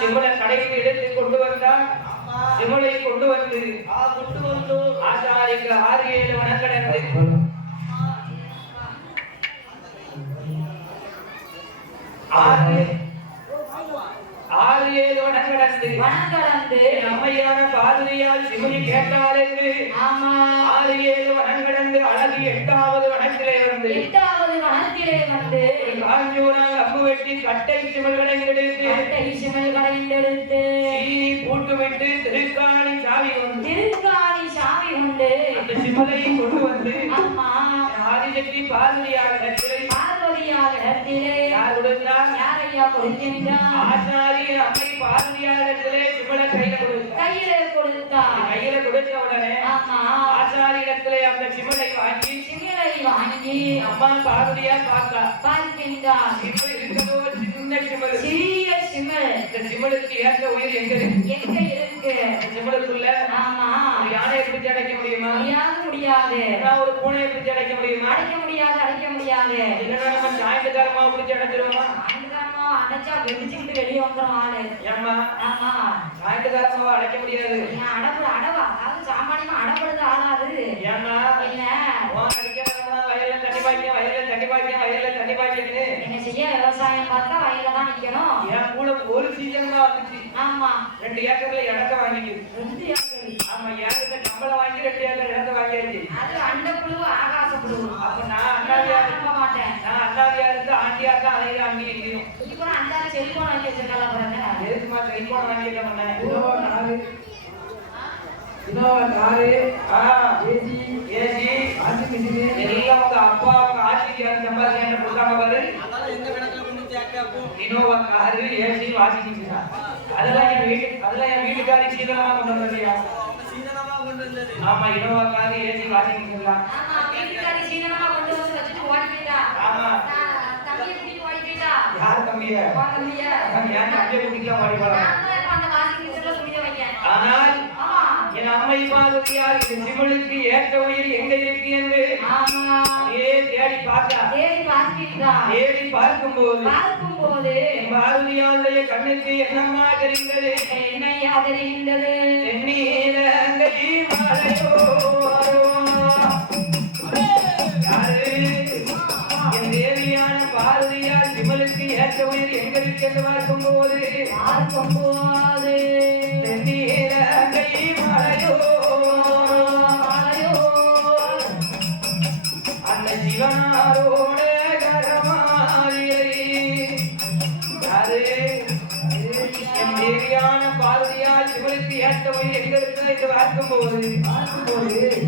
சிவனை கடைக்கு எடுத்து கொண்டு வந்தால் சிவனை கொண்டு வந்து ஆச்சாரிக்கு 6-7 வனக்கடந்து 6-7 வனக்கடந்து அம்மையான பாதுரியால் சிவனை கேட்டால் என்று 6-7 வனக்கடந்து அழகு 8வது வனத்திலே வந்து வனத்திலே வந்து காஞ்சூரால் அம்பு வெட்டி கட்டை சிமல்களை எடுத்து கட்டை சிமல்களை எடுத்து சீனி பூட்டு விட்டு திருக்காணி சாவி உண்டு அந்த சிமலை கொண்டு வந்து ஆமா ஆதிசக்தி பார்வதியாரிடத்திலே யார் கொடுத்தார்? யாரையா கொடுக்கின்றார்? ஆசாரி அம்மை பார்வதியாரிடத்திலே சிமலை கையில கொடுத்தார். கையில கொடுத்த உடனே ஆசாரியிடத்திலே அந்த சிமலை வாங்கி அம்மா பார்வதியா பார்க்கின்றார். இருக்கிறதோ சின்ன சிமல், சிறிய சிமல். இந்த சிமலுக்கு ஏற்ற உயிர் எங்க இருக்கு? சிமலுக்குள்ள யானை எப்படி அடைக்க முடியுமா? முடியாது. ஒரு பூனையை பிடிச்சு அடைக்க முடியுமா? அடைக்க முடியாது. இல்லைன்னா நம்ம சாயந்தரமா பிடிச்சு அடைச்சிருவோமா? அடைச்சா வெடிச்சுக்கிட்டு வெளியே வந்துடும் ஆளு. ஏமா சாயந்தரமா அடைக்க முடியாது. அடவா அதாவது சாமானியமா அடப்படுது ஆளாது. ஏமா இல்ல அடிக்கிறதா வயல்ல தண்ணி பாய்க்கன்னு என்ன செய்ய? விவசாயம் பார்த்தா வயல்ல தான் நிக்கணும். என் கூட ஒரு சீசன் தான் வந்துச்சு. ஆமா 2 ஏக்கர்ல இடத்த வாங்கிட்டு 2 ஏக்கர். ஆமா ஏக்கர்ல கம்பளம் வாங்கி 2 ஏக்கர் இடத்த வாங்கியாச்சு. அது அண்ட புழு ஆகாச புழு. அப்ப நான் அண்ணாவியா நம்ப மாட்டேன். நான் அண்ணாவியா இருந்து ஆண்டியா தான் அலையில அங்கேயும் இங்கேயும். இப்போ அஞ்சாறு செல்போன் வாங்கி வச்சிருக்காங்க பாருங்க. எதுக்குமா செல்போன் வாங்கி என்ன பண்ணேன்? ஏசி எல்லாம் உங்க அப்பா அவங்க ஆட்சிக்கு சம்பாதிக்க கொடுத்தாங்க பாரு. Innova car, AC, washing machine அதெல்லாம் என் வீட்டுக்காரி சீதனமா கொண்டு வந்ததையா? ஆமா Innova car, AC, washing machine எல்லாம் வீட்டுக்காரி சீனமா கொண்டு வந்து வச்சுட்டு ஓடி போயிட்டா. ஆமா தம்பியை கூட்டிட்டு ஓடி போயிட்டா. யார் தம்பிய? ஏன் தம்பியை கூட்டிக்கலாம் ஓடி போலாம்? அந்த வாஷிங் மிஷின்ல துணியை வைக்க. ஆனால் என் அம்மை பார்வதியார் இந்த சிமலுக்கு ஏற்ற உயிர் எங்க இருக்கு என்று தேடி பார்க்கும்போது பார்வதியாருடைய கண்ணுக்கு என்னம்மா தெரிந்தது? தென்னீலங்கை மலையோ யாரு? என் தேவியான பார்வதியார் சிமலுக்கு ஏற்ற உயிர் எங்க இருக்கு என்று பார்க்கும்போது தென்னீலங்கை மலையோ அந்த சிவனாரோட கரமாரியை யாரு? என் தேவியான பார்வதியால் சிவனுக்கு ஏற்ற உயிர் எங்க இருக்குது என்று பார்க்கும்போது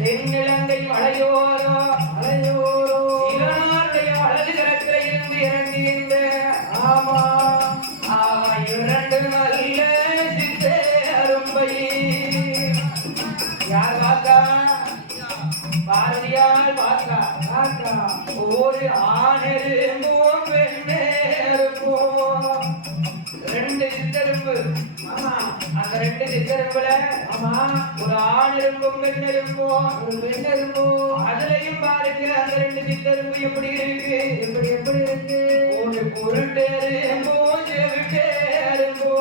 தென்னிலங்கை மலையோரோ சிவனாருடைய வலது கரத்தில் இருந்து இறங்குகின்ற ஆமா 2 நல்ல சித்தே அரும்பை யார் பார்த்தா? பார்வதியால் பார்த்தா. ஒரு ஆணெரும்பும் பெண்ணெரும்பும் 2 சித்தெரும்பு. அந்த 2 சித்தெரும்புல ஒரு ஆணெரும்பும் பெண்ணெரும்பும் அதுலயும் பாருங்க அந்த 2 சித்தெரும்பு எப்படி இருக்கு? ஒரு பொருட்டெரும்பும் செவிட்டெரும்பும்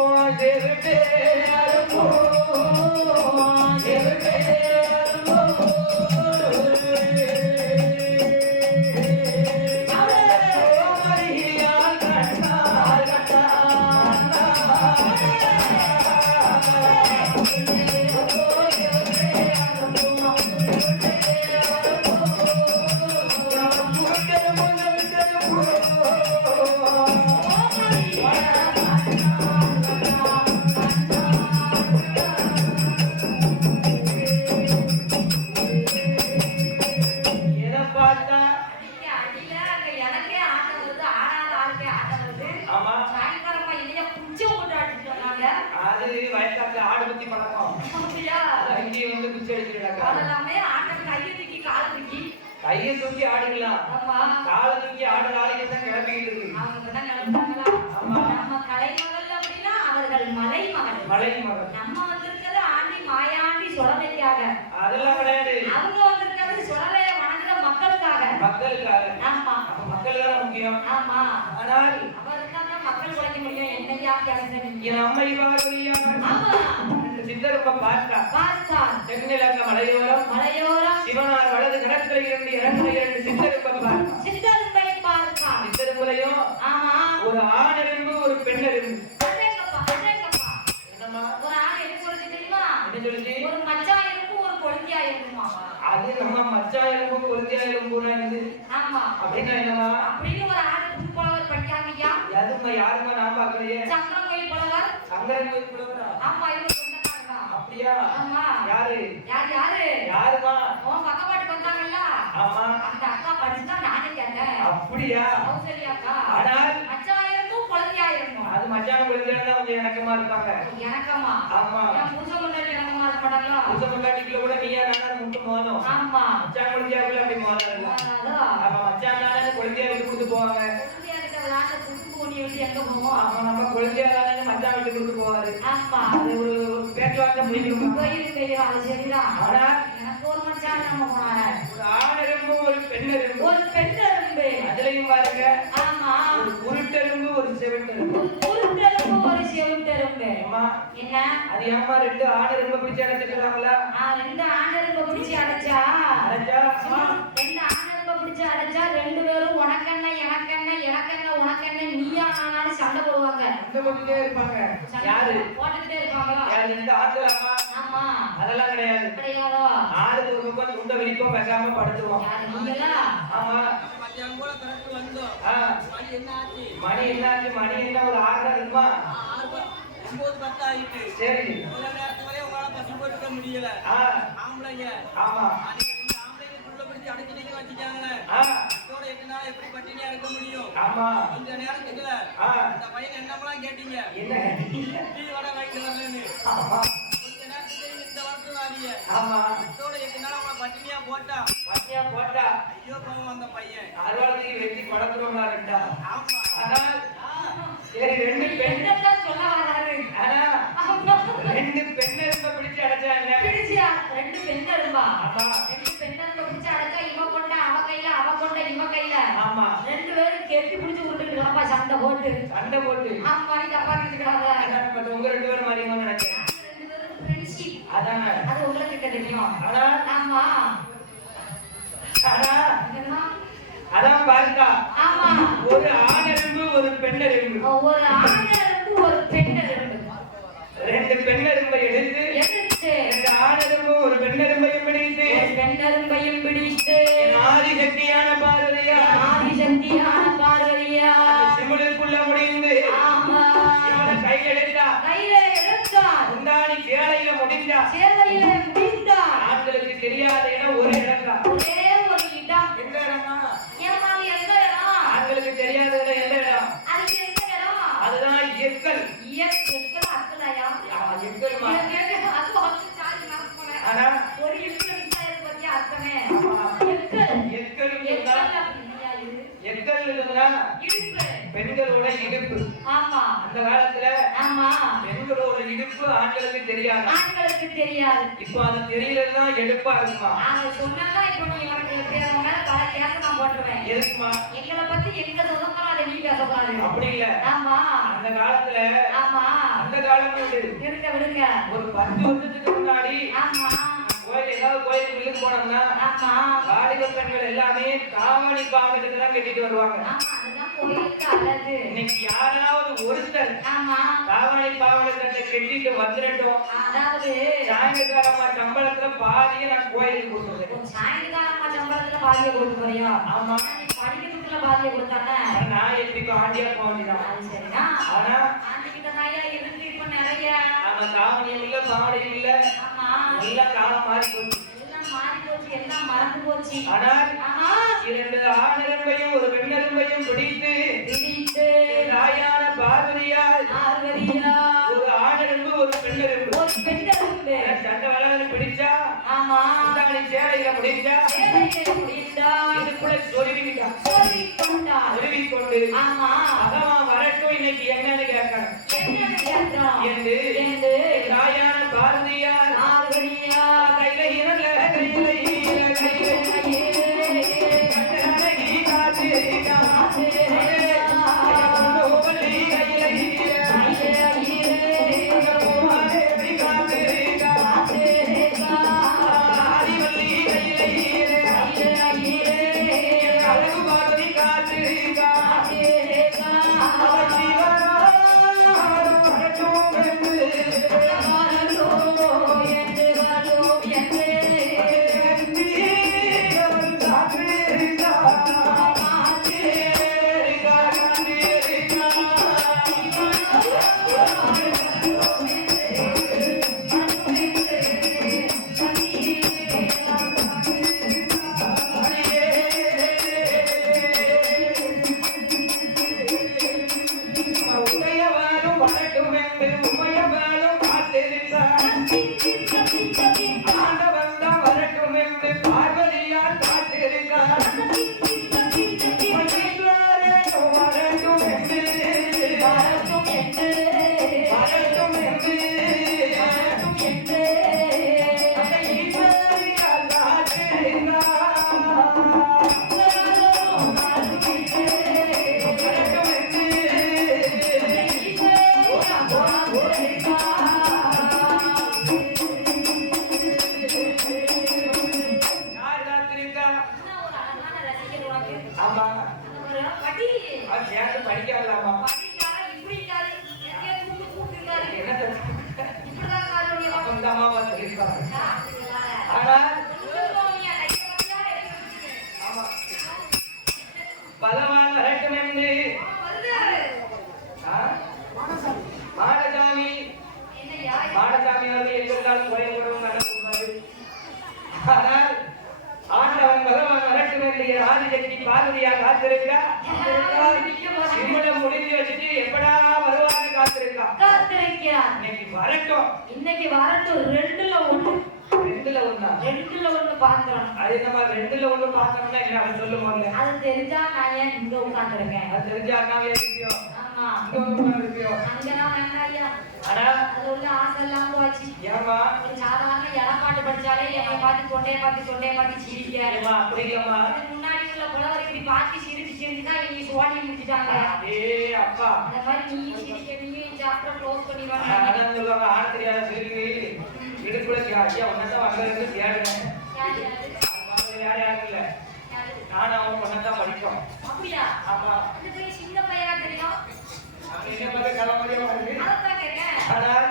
வயக்காட்டுல ஆடு பத்தி பழக்கம் இங்கே வந்து குச்சி அடிச்சிருக்காங்க. கையை தூக்கி ஆடுக்கலாம், காலை தூக்கி ஆடுற ஆளுங்க தான் கிளம்பிக்கிட்டு இருக்கு. மலைமகள் நம்ம வந்திருக்கிறது ஆண்டி மாயாண்டி சுடலைக்காக. அதெல்லாம் கிடையாது. அவங்க வந்திருக்கிறது சுடலைய வணங்குற மக்களுக்காக. ஆமா மக்கள் தான் முக்கியம். ஆமா ஆனால் அவருக்கு தான் மக்கள் உழைக்க முடியும். என்னையா கேளுங்க என் அம்மை வாக்குறியா? ஆமா சித்தருப்ப பார்த்தா தென்னிலங்க மலையோரம் சிவனார் வலது கரத்தில் இருந்து 2 சித்தருப்பை பார்த்தா. சித்தரும்புலையும் ஒரு ஆணெரும்பு ஒரு பெண்ணெரும்பு. என்னம்மா ஒரு ஆண் என்ன சொல்லுச்சு தெரியுமா? என்ன சொல்லுச்சு? ஒரு மச்சான் எறும்பு ஒரு கொழுந்தியா எறும்புமா. அது நம்ம மச்சான் எறும்பு கொழுந்தியா எறும்புனா என்னது? ஆமா அப்படின்னா என்னமா? அப்படின்னு ஒரு ஆடு புதுப்புலவர் படிக்காங்கய்யா. எதுமா யாருமா நான் பார்க்கலையே. சங்கரன் கோயில் புலவர். சங்கரன் கோயில் புலவரா? ஆமா, இவங்க சொந்தக்காரங்க. அப்படியா? ஆமா. யாரு? யாரு? யாருமா? உன் பக்கவாட்டுக்கு வந்தாங்கல்ல. ஆமா. அந்த அக்கா படிச்சுதான் நானே கேட்டேன். அப்படியா? கௌசல்யா அக்கா. ஆனால் மச்சாயிருக்கும் குழந்தையாயிருக்கும். அது மச்சான குழந்தையா தான் கொஞ்சம் இணக்கமா இருப்பாங்க. எனக்கம்மா. ஆமா. என் புருஷன் முன்னாடி இணக்கமா இருக்க மாட்டாங்களா? புருஷன் முன்னாடிக்குள்ள கூட நீயா நானா முட்டு மோதும். ஆமா. மச்சான் குழந்தையாக்குள்ள அப்படி மோதாதுல்ல. ஆமா, மச்சான் நானே குழந்தையா விட்டு கொடுத்து போவாங்க. குழந்தையா இருக்க விளையாட்ட புதுப்பு ஊனி விட்டு எங்க போவோம்? ஆமா, நம்ம குழந்தையா தானே மச்சான் விட்டு கொடுத்து போவாரு. ஆமா. அது ஒரு பேச்சுவார்த்தை முடிக்கணும். கோயில் அது சரிதான். ஆனா எனக்கு ஒரு மச்சான் நம்ம போனாரு. ஒரு ஆண் எறும்பு ஒரு பெண் எறும்பு. ஒரு பெண் எறும்பு. அதுலயும் பாருங்க. ஆமா. ஒரு குருட்டெலும்பு ஒரு செவிட்டெலும்பு. குருட்டெலும்பு ஒரு செவிட்டெலும்பு. அம்மா என்ன? அது ஏம்மா ரெண்டு ஆண் எறும்பை பிடிச்சு அடைச்சிருக்காங்களா? ரெண்டு ஆண் எறும்பை பிடிச்சு அடைச்சா அம்மா ரெண்டு ஆண் எறும்பை பிடிச்சு அடைச்சா ரெண்டு பேரும் உனக்கென்ன எனக்கென்ன எனக்கென்ன உனக்கென்ன நீயா நானாலும் சண்டை போடுவாங்க. சண்டை போட்டுட்டே இருப்பாங்க. யாரு? போட்டுக்கிட்டே இருப்பாங்களா? யாரு? ரெண்டு ஆண்கள். அம்மா ஆமா. அதெல்லாம் கிடையாது. கிடையாதோ? ஆளுக்கு ஒரு பக்கம் துண்டை விரிப்போம், பேசாம படுத்துவோம். யாரு நீங்களா? ஆமா. மத்தியானம் கூட கரெக்ட் வந்தோம். மணி என்ன ஆச்சு? மணி என்னாச்சு? மணி என்ன ஒரு 6:30 இருக்குமா? 9:10 ஆயிட்டு. சரி. இவ்வளவு நேரத்து வரையும் உங்களால பசி போட்டுக்க முடியல. ஆம்பளைங்க. ஆமா. அன்னைக்கு ரெண்டு ஆம்பளைங்க புள்ள பிடிச்சு அடைச்சிட்டு வச்சுட்டாங்களே. இதோட 8 நாள் எப்படி பட்டினியா இருக்க முடியும்? ஆமா. இந்த நேரத்துக்குல இந்த பையன் என்னமெல்லாம் கேட்டீங்க? என்ன? டீ வடை வாங்கிட்டு வரலன்னு. ஆமா. கொஞ்ச நேரத்துக்கு இந்த வரத்து வாரிய. ஆமா. இதோட 8 நாள் அவங்கள பட்டினியா போட்டா. பட்டினியா போட்டா. ஐயோ பாவம் அந்த பையன். அறுவாளுக்கு வெட்டி படத்துறோம்னா ரெண்டா. ஆமா. ஆனால் சரி ரெண்டு பெண் என்னதான் சொல்ல வராரு? ஆனா ரெண்டு பெண் எறும்பை பிடிச்சு அடைச்சாங்க. பிடிச்சியா? ரெண்டு பெண் எறும்பா? ஆமா. ரெண்டு பெண் எறும்பை பிடிச்சு அடைச்சா இவ கொண்ட அவ கையில அவ கொண்ட இவ கையில. ஆமா. ரெண்டு பேரும் கெட்டி பிடிச்சு விட்டுட்டு கிளம்பா சண்டை போட்டு. சண்டை போட்டு. ஆமா, நீ தப்பா நினைச்சுக்கிறாங்க. உங்க ரெண்டு பேரும் மாறியமா நினைக்கிறேன். ரெண்டு பேரும் ஃப்ரெண்ட்ஷிப். அதானே. அது உங்களுக்கு தெரியும். ஆனா ஆமா. ஆனா என்ன? அதான் பாருங்க. ஆமா. ஒரு ஆண் எறும்பு ஒரு பெண் எறும்பு. ஒரு ஆண் எறும்பு ஒரு பெண் எறும்பு. ரெண்டு பெண் எறும்பை எடுத்து ரெண்டு ஆண் எறும்பு ஒரு பெண் எறும்பையும் பிடித்து பெண் எறும்பையும் பிடித்து ஆதிசக்தியான பார்வதியா ஆதிசக்தியான பார்வதியா சிமுலுக்குள்ள முடிந்து சிவனை கையில எடுத்தார். உண்டானி சேலையில முடிந்தா. ஆண்களுக்கு தெரியாத இடம் ஒரு இடம் தான். ஒரே ஒரு இடம். எந்த இடமா? எந்த இடம்? ஆண்களுக்கு தெரியாத இடம் எந்த இடம்? அது எந்த இடம்? அதுதான் எக்கல். எக்கல் அக்கலையா? எக்கல் மா. அது வந்து சாரி நான் போறேன். ஆனா ஒரு எக்கல் விசாரிக்க பத்தியா அர்த்தமே. எக்கல் எக்கல் இருந்தா இடுப்பு. பெண்களோட இடுப்பு. ஆமா. அந்த காலத்துல ஆமா. பெண்களோட இடுப்பு ஆண்களுக்கு தெரியாது. ஆண்களுக்கு தெரியாது. இப்போ அது தெரியலன்னா எடுப்பா இருக்குமா? அவங்க சொன்னாங்க. இப்போ நீ உனக்கு எப்படியாவது பல கேஸ் நான் போட்டுருவேன். எதுக்குமா? எங்களை பத்தி எங்க சொந்தம் அதை நீ பேசக்கூடாது. அப்படி இல்ல. ஆமா. அந்த காலத்துல ஆமா அந்த காலம் இருக்க விடுங்க. ஒரு 10 வருஷத்துக்கு முன்னாடி ஆமா கோயில் ஏதாவது கோயிலுக்கு விழுந்து போனோம்னா ஆமா வாலிப பெண்கள் எல்லாமே தாவணி பாவத்துக்கு தான் கட்டிட்டு வருவாங்க. ஆமா அதுதான் கோயிலுக்கு அழகு. இன்னைக்கு யாராவது ஒருத்தர் ஆமா தாவணி பாவத்தை கட்டிட்டு வந்துட்டோம். அதாவது சாயங்காலமா சம்பளத்துல பாதியை நான் கோயிலுக்கு கொடுத்துருக்கேன். சாயங்காலமா சம்பளத்துல பாதியை கொடுத்து போறியா? ஆமா. படிக்கிறதுக்குள்ள பாதியை கொடுத்தானே. நான் எப்படி ஆண்டியா போக வேண்டியதான். அது சரியா? ஆனா ஆண்டிகிட்ட தாயா இருந்து இப்ப நிறைய நம்ம தாவணியும் இல்ல பாவனையும் இல்ல. ஆமா எல்லாம் காலம் மாறி போச்சு. எல்லாம் மாறி போச்சு. எல்லாம் மறந்து போச்சு. ஆனால் ஆமா இரண்டு ஆணெரும்பையும் ஒரு பெண்ணெரும்பையும் பிடித்து தாயான பார்வதியால் ஒரு ஆணெரும்பு ஒரு பெண்ணெரும்பு சண்டை வளர்ந்து பிடிச்சா ஆமா உண்டானி சேலையில முடிஞ்சா இதுக்குள்ள சொருவிக்கிட்டான். சொருவிக்கொண்டு அகமா வரட்டும் இன்னைக்கு என்னன்னு கேட்கணும் என்று தாயான பார்வதியால் கையில இரல கையில சேர்ந்து படிக்கலாமா படிக்காத இப்படி இருக்காரு எங்கே கூப்பிட்டு இருக்காரு என்ன இப்படிதான் காரணம் அந்த அம்மா சொல்லியிருக்காங்க ஆனால் ஆமா பலவான் வரட்டும் என்று மாடசாமி மாடசாமி அவர்கள் எங்கிருந்தாலும் குறை கூடவும் நடந்து ஆனால் ஆண்டவன் பகவான் வரட்டும் என்று ஆதிசக்தி பார்வதியா காத்திருக்கா சிம்மடம் முடிஞ்சு வச்சுட்டு எப்படா வருவான்னு காத்திருக்கா இன்னைக்கு வரட்டும் ரெண்டுல ஒண்ணு பாக்குறோம் அது நம்ம ரெண்டுல ஒண்ணு பாக்கணும்னா என்ன அவன் சொல்லும் போது அது தெரிஞ்சா நான் ஏன் இங்க உட்கார்ந்துருக்கேன் அது தெரிஞ்சா அண்ணாவே இருப்பியோ ஆமா இங்க உட்கார்ந்துருப்பியோ அங்கதான் வேண்டாம் ஐயா ஆனா அது உள்ள ஆசை எல்லாம் போச்சு ஏமா ஒரு சாதாரண இளப்பாட்டு படிச்சாலே என்னை பார்த்து தொண்டையை பார்த்து சிரிக்காருமா அப்படி இல்லம்மா முன்னாடி உள்ள புலவர் இப்படி பார்த்து சிரிச்சுதான் என்னை சோழி முடிச்சுட்டாங்க ஏய் அப்பா அந்த மாதிரி நீ சிரிக்க நீ சாப்டர் க்ளோஸ் பண்ணிடுவாங்க அதான் சொல்லுவாங்க ஆன தெரியாத சிரிக்கு இடுப்புல ஐயா ஒன்னதான் வந்ததுக்கு தேடுறேன் யாரும் இல்ல நானும் அவன் ஒன்னதான் படிச்சோம் அப்படியா ஆமா அந்த பையன் சின்ன பையனா தெரியும் அவன் என்ன பார்த்து கலமரியா வருது அதான் கேட்டேன் ஆனால்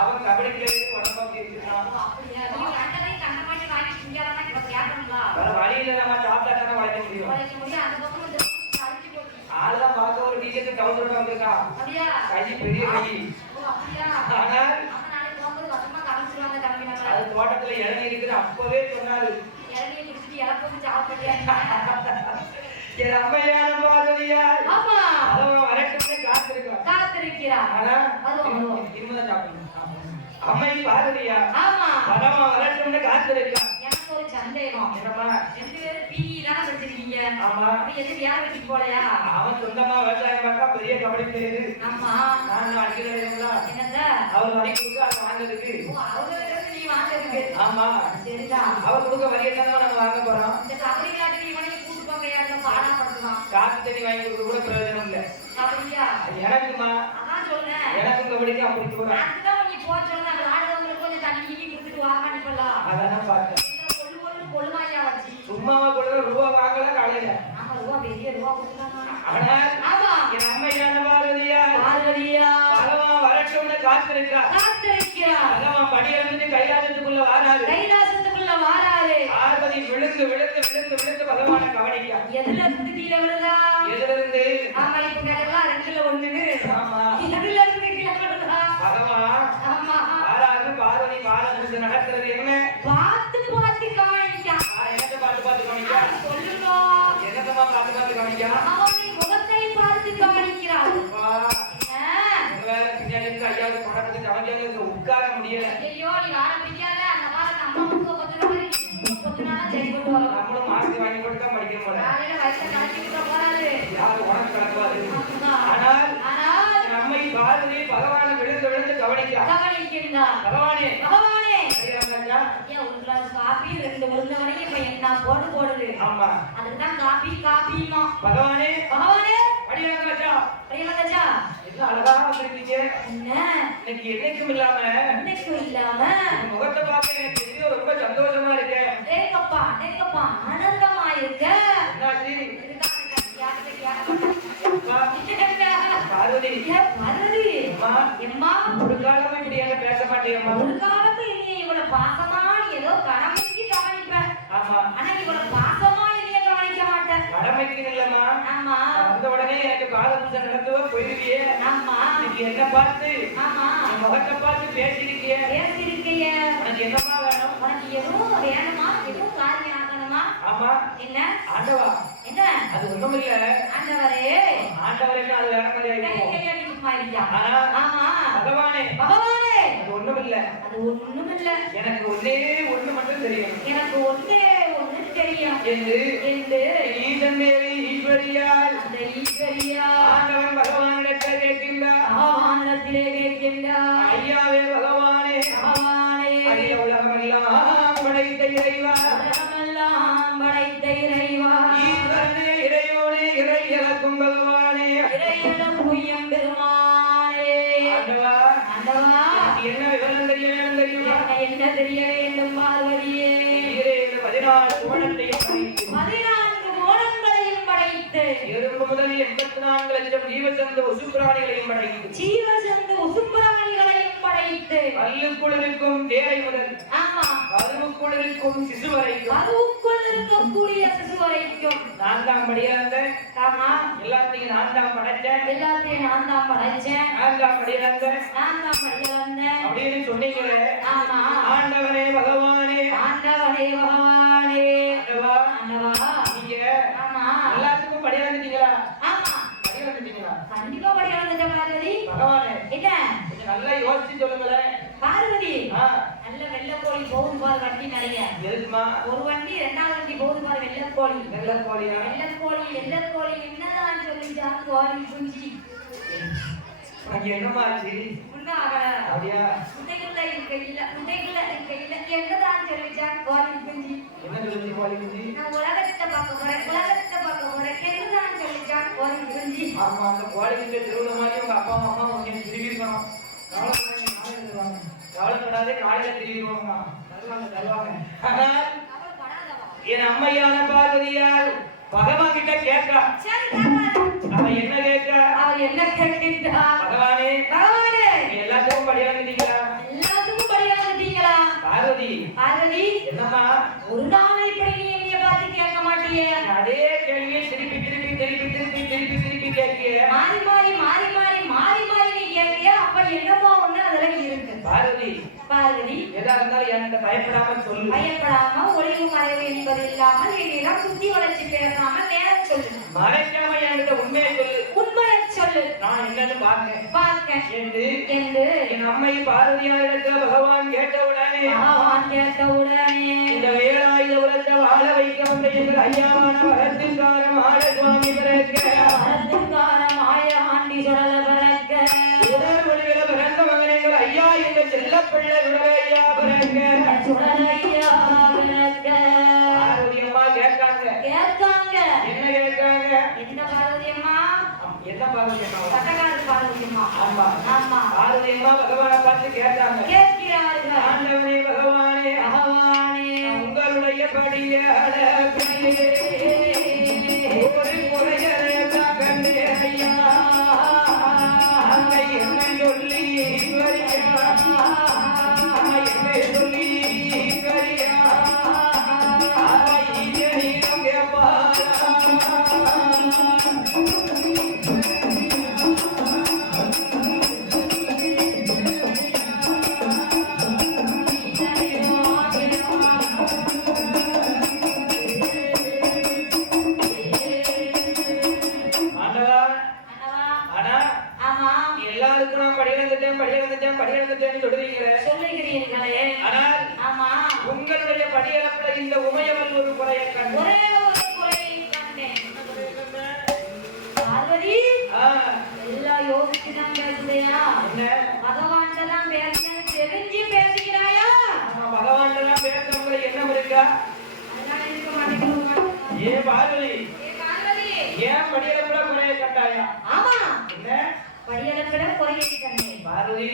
அவன் கபடி பிளேயர் உடம்பு இருக்கான் அப்படியா நீ அண்டனை கண்ண மாதிரி வாங்கி சிங்கறானா இப்ப கேட்கணும்ல வேற வழியில நம்ம சாப்பிட்டானே உடைக்க முடியும் அந்த பக்கம் வந்து அடிச்சு போடு ஆளா பார்க்க ஒரு டிஜே டவுன்லோட் வந்திருக்கான் அப்படியா கை பெரிய கை ஓ அப்படியா ஆனால் அது தோட்டத்துல இளநீ இருக்குது அப்பவே சொன்னாரு இளநீ குடிச்சிட்டு இறப்பது சாப்பிட்டியா என் அம்மையான பார்வதியார் ஆமா அவன் வரட்டும்னு காத்திருக்கிறான் ஆனா இனிமேதான் சாப்பிடணும் அம்மை பார்வதியா ஆமா அவன் வரட்டும்னு காத்திருக்கான் எனக்கு ஒரு சந்தேகம் என்னமா ரெண்டு பேரும் பிஇ தான படிச்சிருக்கீங்க ஆமா அப்ப எது யார வெட்டி போலையா அவன் சொந்தமா விவசாயம் பார்த்தா பெரிய கபடி பிளேயர் ஆமா நான் அடிக்கிறேன்ல என்னங்க அவர் வரி கொடுக்க அதை வாங்குறதுக்கு அவரு நீ வாங்குறதுக்கு ஆமா சரிதான் அவர் கொடுக்க வரி என்ன நம்ம வாங்க போறோம் இந்த கபடி விளையாட்டுக்கு இவனையும் கூட்டு போங்க யாரும் பாடா படுத்துவான் காசு தண்ணி வாங்கி கொடுக்க கூட பிரயோஜனம் இல்ல கபடியா எனக்குமா அதான் சொல்றேன் எனக்கு கபடிக்கு அப்படி போறேன் அதுதான் நீ போ சொன்னா விளையாடுறவங்களுக்கு கொஞ்சம் தண்ணி கொடுத்துட்டு வாங்கன்னு சொல்லலாம் அதான் பார்த்தேன் கொள்ளுமாயா வச்சி சும்மாவா கொள்ளுற ரூபா வாங்கல காலையில ஆமா ரூபா பெரிய ரூபா கொடுத்தாமா ஆனால் ஆமா என் அம்மையான பார்வதியா பகவான் வரட்டும்னு காத்திருக்கிறா பகவான் படி இறங்கிட்டு கைலாசத்துக்குள்ள வாராரு பார்வதி விழுந்து பகவானை கவனிக்கா எதுல இருந்து கீழே விழுதா எதுல இருந்து ஆமா இப்ப கேட்டலாம் ரெண்டுல ஒண்ணு ஆமா எதுல இருந்து கீழே விழுதா பகவான் ஆமா வாராரு பார்வதி பாலத்துல நடக்கிறது என்ன பார்த்து கவனிக்கா என்னத்தை பார்த்து கவனிக்கா சொல்லுங்க என்னத்தமா பார்த்து கவனிக்கா அவனை முகத்தை பார்த்து கவனிக்கிறார் பின்னாடி ஐயாவது பணத்துக்கு கவனிக்காத உட்கார முடியல ஐயோ நீ வார பிடிக்காத அந்த வாரம் அம்மா கொத்துனால சரி கொண்டு வரோம் நம்மளும் மாஸ்க் வாங்கி போட்டு தான் படிக்க போறோம் காலையில வயசுல கலக்கிட்டு போறாரு யாரு உனக்கு கலப்பாது ஆனால் நம்மை பார்வதி பகவானை விழுந்து கவனிக்கிறார் பகவானே ஐயா ஒரு கிளாஸ் காபி ரெண்டு முருங்கவனையும் இப்ப என்ன போடுது ஆமா அதுக்குதான் காபிமா பகவானே படியாங்கச்சா என்ன அழகா வந்திருக்கீங்க என்ன இன்னைக்கு என்னைக்கும் இல்லாம முகத்தை பார்க்க எனக்கு எதிரோ ரொம்ப சந்தோஷமா இருக்கு ஏகப்பா ஆனந்தமா இருக்கு என்னாச்சு பார்வதி எம்மா ஒரு காலமா இப்படி எங்க பேச மாட்டேங்கம்மா ஒரு காலமா நீ இவ்வளவு பாசமா ஏதோ கடமைக்கு கவனிப்பேன் ஆமா ஆனா இவ்வளவு பாசமா என்னைய கவனிக்க மாட்டேன் கடமைக்கு இல்லம்மா ஆமா வந்த உடனே எனக்கு காலத்துல நடந்துவ போயிருக்கியே ஆமா நீங்க என்ன பார்த்து ஆமா முகத்தை பார்த்து பேசிருக்கியே உனக்கு என்னமா வேணும் உனக்கு எதுவும் வேணுமா எதுவும் காரியம் ஆகணுமா ஆமா என்ன ஆண்டவா என்ன அது ஒண்ணும் இல்ல ஆண்டவரே அது வேற மாதிரி ஆமா பகவானே அது ஒண்ணும் இல்ல எனக்கு ஒண்ணே ஒண்ணு மட்டும் தெரியும் என்று ஈசன் மேலே ஈஸ்வரியால் ஆண்டவன் பகவானிடத்தில் கேட்கின்றார் ஐயாவே பகவானே அரிய உலகமெல்லாம் படைத்த இறைவா ஈஸ்வரனே இறையோனே இறை இலக்கும் பகவானே என்ன விவரம் தெரிய வேண்டும் பார்வதியே 14 கோணங்களையும் படைத்து எறும்பு முதல் 84 லட்சம் ஜீவசந்த உசுப்பிராணிகளையும் படைத்து ஜீவசந்த உசுப்பிராணிகளையும் படைத்து கல்லுக்குள் இருக்கும் தேரை முதல் ஆமா கருவுக்குள் இருக்கும் சிசு வரைக்கும் கருவுக்குள் இருக்கக்கூடிய சிசு வரைக்கும் நான் தான் படியாந்த ஆமா எல்லாத்தையும் நான் தான் படைச்சேன் எல்லாத்தையும் நான் தான் படைச்சேன் நான் தான் படியாந்த நான் தான் படியாந்தேன் அப்படின்னு சொன்னீங்களே ஆமா ஆண்டவனே பகவானே ஆண்டவனே பகவானே ஆண்டவா ஆண்டவா நீங்க ஆமா எல்லாத்துக்கும் படியாந்துட்டீங்களா ஆமா படியாந்துட்டீங்களா கண்டிப்பா படியாந்துட்டேன் பார்வதி பகவானே என்ன கொஞ்சம் நல்லா யோசிச்சு சொல்லுங்களேன் பார்வதி ஆ நல்ல வெள்ளக்கோழி போகுது பாரு வண்டி நிறைய எதுக்குமா ஒரு வண்டி ரெண்டாவது வண்டி போகுது பாரு வெள்ளக்கோழி வெள்ளக்கோழியா வெள்ளக்கோழி என்னதான் சொல்லிச்சா கோழி குஞ்சு உனக்கு என்னமா ஆச்சு உண்டாக அப்படியா முட்டைக்குள்ள இருக்கையில என்னதான் சொல்லிச்சா கோழி குஞ்சு என்ன சொல்லுச்சு கோழி குஞ்சு நான் உலகத்தை பார்க்க போறேன் என்னதான் சொல்லிச்சா கோழி குஞ்சு ஆமா அந்த கோழி குஞ்சு திருவிழா மாதிரி உங்க அப்பா அம்மா உங்க திருவிக்கணும் கவலைப்படாதே நாளையில திருவிடுவாங்க தருவாங்க ஆனால் என் அம்மையான பார்வதியால் பகவான் கிட்ட கேட்கா அவன் என்ன கேட்கா அவர் என்ன கேட்கின்றா பகவானே நீ எல்லாத்துக்கும் படியாந்துட்டீங்களா பார்வதி என்னம்மா ஒரு நாள் இப்படி நீ என்னைய பார்த்து கேட்க மாட்டியே அதே கேள்வியை திருப்பி கேட்கிய மாறி நீ கேட்கிய அப்ப என்னமோ ஒண்ணு அதுல இருக்கு பார்வதி எதா இருந்தாலும் என்கிட்ட பயப்படாம சொல்லு பயப்படாம ஒளிவு மறைவு என்பது இல்லாமல் என்னிடம் சுத்தி வளைச்சு பேசாம நேரம் சொல்லு மறைக்காம என்கிட்ட உண்மையை சொல்லு நான் என்னன்னு பார்க்க என்று என் அம்மை பார்வதியாரிடத்துல பகவான் கேட்டவுடனே இந்த வேலாயுத உலகத்தை வாழ வைக்க வந்த எங்கள் ஐயாவான வரத்துக்காரம் ஆட சுவாமி பிறக்க உடல் மொழியில பிறந்த மகன் எங்கள் ஐயா எங்க செல்ல பிள்ளை உடலையா பிறக்க பார்வதி அம்மா கேட்காங்க என்ன கேட்காங்க என்ன பார்வதி அம்மா என்ன பார்வதி அம்மா சட்டக்காரர் பார்வதி அம்மா ஆமா பார்வதி அம்மா பகவானை பார்த்து கேட்டாங்க கேட்கிறார்கள் ஆண்டவனே பகவானே உங்களுடைய படியாட ஒரு முறையதா கண்டே ஐயா என்ன சொல்லி வரியா என்ன சொல்லி வரியா நீரம் கேப்பா சொல்லுகிறீர்களே ஆனால் உங்களுடைய படியளப்புல இந்த உமையவன் ஒரு குறையை கண்டு ஒரே ஒரு குறையை கண்டேன் பார்வதி எல்லாம் யோசிச்சுதான் பேசுறியா பகவான்கிட்ட தான் பேசுறேன் தெரிஞ்சு பேசுகிறாயா பகவான்கிட்ட தான் பேசுற எண்ணம் இருக்கா அதெல்லாம் இருக்க மாட்டேங்குது ஏன் பார்வதி ஏன் படியளப்புல குறையை கண்டாயா ஆமா என்ன படியளப்புல குறையை கண்டேன் பார்வதி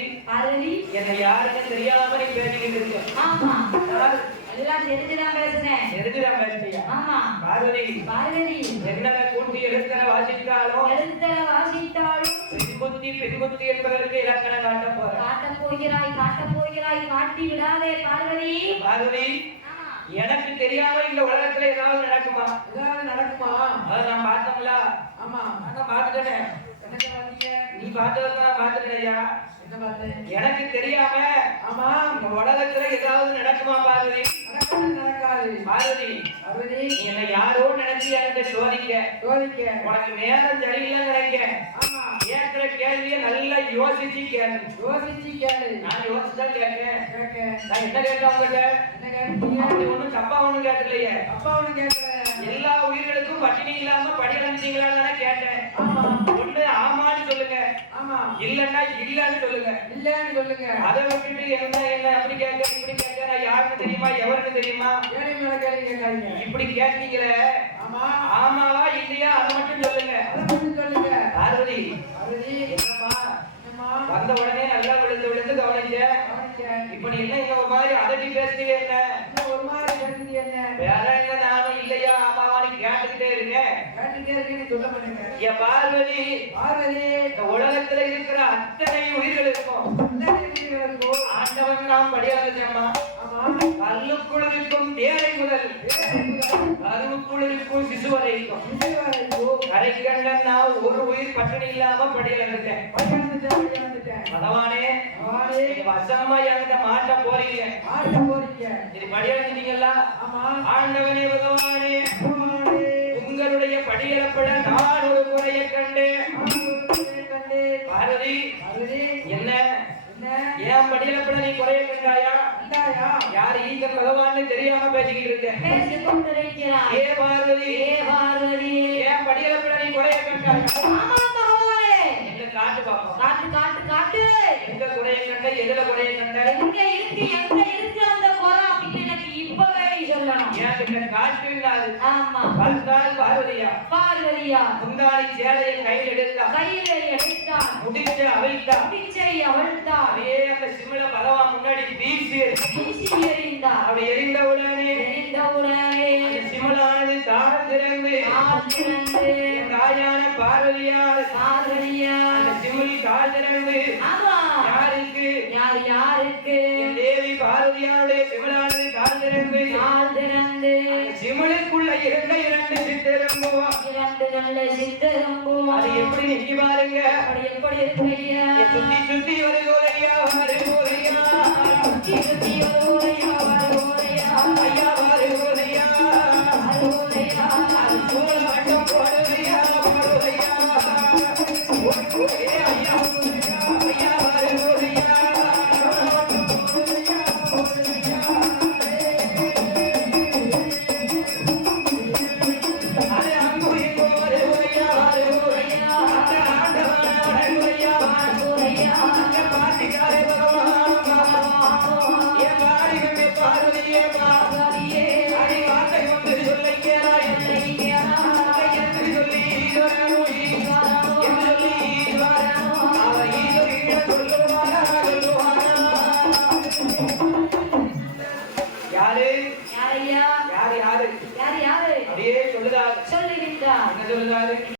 என்னை யாருன்னு தெரியாம நீ பேசிக்கிட்டு இருக்க ஆமா எல்லாம் தெரிஞ்சுதான் பேசுறியா ஆமா பார்வதி என்னென்ன கூட்டி எழுத்தர வாசித்தாலும் பெண்புத்தி என்பதற்கு இலக்கணம் காட்டப் போறேன் காட்டப் போகிறாய் காட்டி விடாதே பார்வதி எனக்கு தெரியாம இந்த உலகத்துல ஏதாவது நடக்குமா அதை நான் பார்த்தோம்ல நான் பார்த்துட்டேனே நீ பார்த்ததான் பார்த்துட்டேயா எனக்கு தெரியாம இந்த உலகத்துல ஏதாவது நடக்குமா பார்வதி பார்வதி நீ என்ன யாரோ நினைச்சு என்கிட்ட சோதிக்க உனக்கு நேரம் சரியில்லைன்னு நினைக்கிறேன் கேட்கிற கேள்வியை நல்லா யோசிச்சு கேளு நான் யோசிச்சா கேட்கிறேன் நான் என்ன கேட்டேன் உங்ககிட்ட அப்படி ஒண்ணும் தப்பா ஒண்ணும் கேட்கலையே எல்லா உயிர்களுக்கும் பட்டினி இல்லாம படி அடைஞ்சிட்டீங்களான்னு தானே கேட்டேன் ஒண்ணு ஆமான்னு சொல்லுங்க இல்லன்னா இல்லன்னு சொல்லுங்க அதை விட்டுட்டு என்ன அப்படி கேட்க இப்படி கேட்க நான் யாருன்னு தெரியுமா எவருக்கு தெரியுமா இப்படி கேட்டீங்களே ஆமாவா இல்லையா அதை மட்டும் சொல்லுங்க பார்வதி என்னப்பா வந்த உடனே நல்லா விழுந்து கவனிச்சேன் இப்ப நீ என்ன இந்த ஒரு மாதிரி அதட்டி பேசுறீங்க என்ன வேற என்ன நானும் இல்லையா ஆமாவான்னு கேட்டுக்கிட்டே இருக்கேன் என் பார்வதி இந்த உலகத்துல இருக்கிற அத்தனை உயிர்களுக்கும் ஆண்டவன் நாம் படியாதம்மா. கல்லுக்குள் இருக்கும் தேரை முதல் கருவுக்குள் இருக்கும் சிசு வரைக்கும் கரைக்கண்டன் நான் ஒரு உயிர் பட்டினி இல்லாம படியாந்துட்டேன். பகவானே வசமா என்கிட்ட மாட்ட போறீங்க. இது படியாந்துட்டீங்களா? ஆண்டவனே பகவானே உங்களுடைய படியலப்பட நான் ஒரு குறையை கண்டேன். பார்வதி என்ன ஏன் படியலப்பட நீ குறைய கண்டாயா? யார் ஈசன் பகவான்னு தெரியாம பேசிக்கிட்டு இருக்க? ஏ பார்வதி ஏன் படியலப்பட நீ குறைய கண்டாயா? எங்க காட்டு பாப்போம். காட்டு எங்க குறைய கண்ட? எதுல குறைய கண்ட? எங்க இருக்கு அந்த குறை அப்படின்னு எனக்கு இப்பவே சொல்லணும். ஏன் காட்டுங்காது? ஆமா பார்த்தால் பார்வதியா முந்தானை சேலையை கையில் எடுத்தா முடிச்சை அவிழ்த்தா அதே அந்த சிமிழ பகவான் முன்னாடி வீசி எறிந்தா. அப்படி எரிந்த உடனே அந்த சிமிழானது தாழ் திறந்து தாயான பார்வதியால் அந்த சிமிழ் தாழ் திறந்து யாருக்கு தேவி பார்வதியாருடைய சிமிழானது தாழ் திறந்து சிமிழுக்குள்ள இரண்டு சித்திரம்புவோம். அது எப்படி நிக்கி பாருங்க. எப்படி இருக்கு? சுத்தி ஒரு கோலையா சுத்தி ஒரு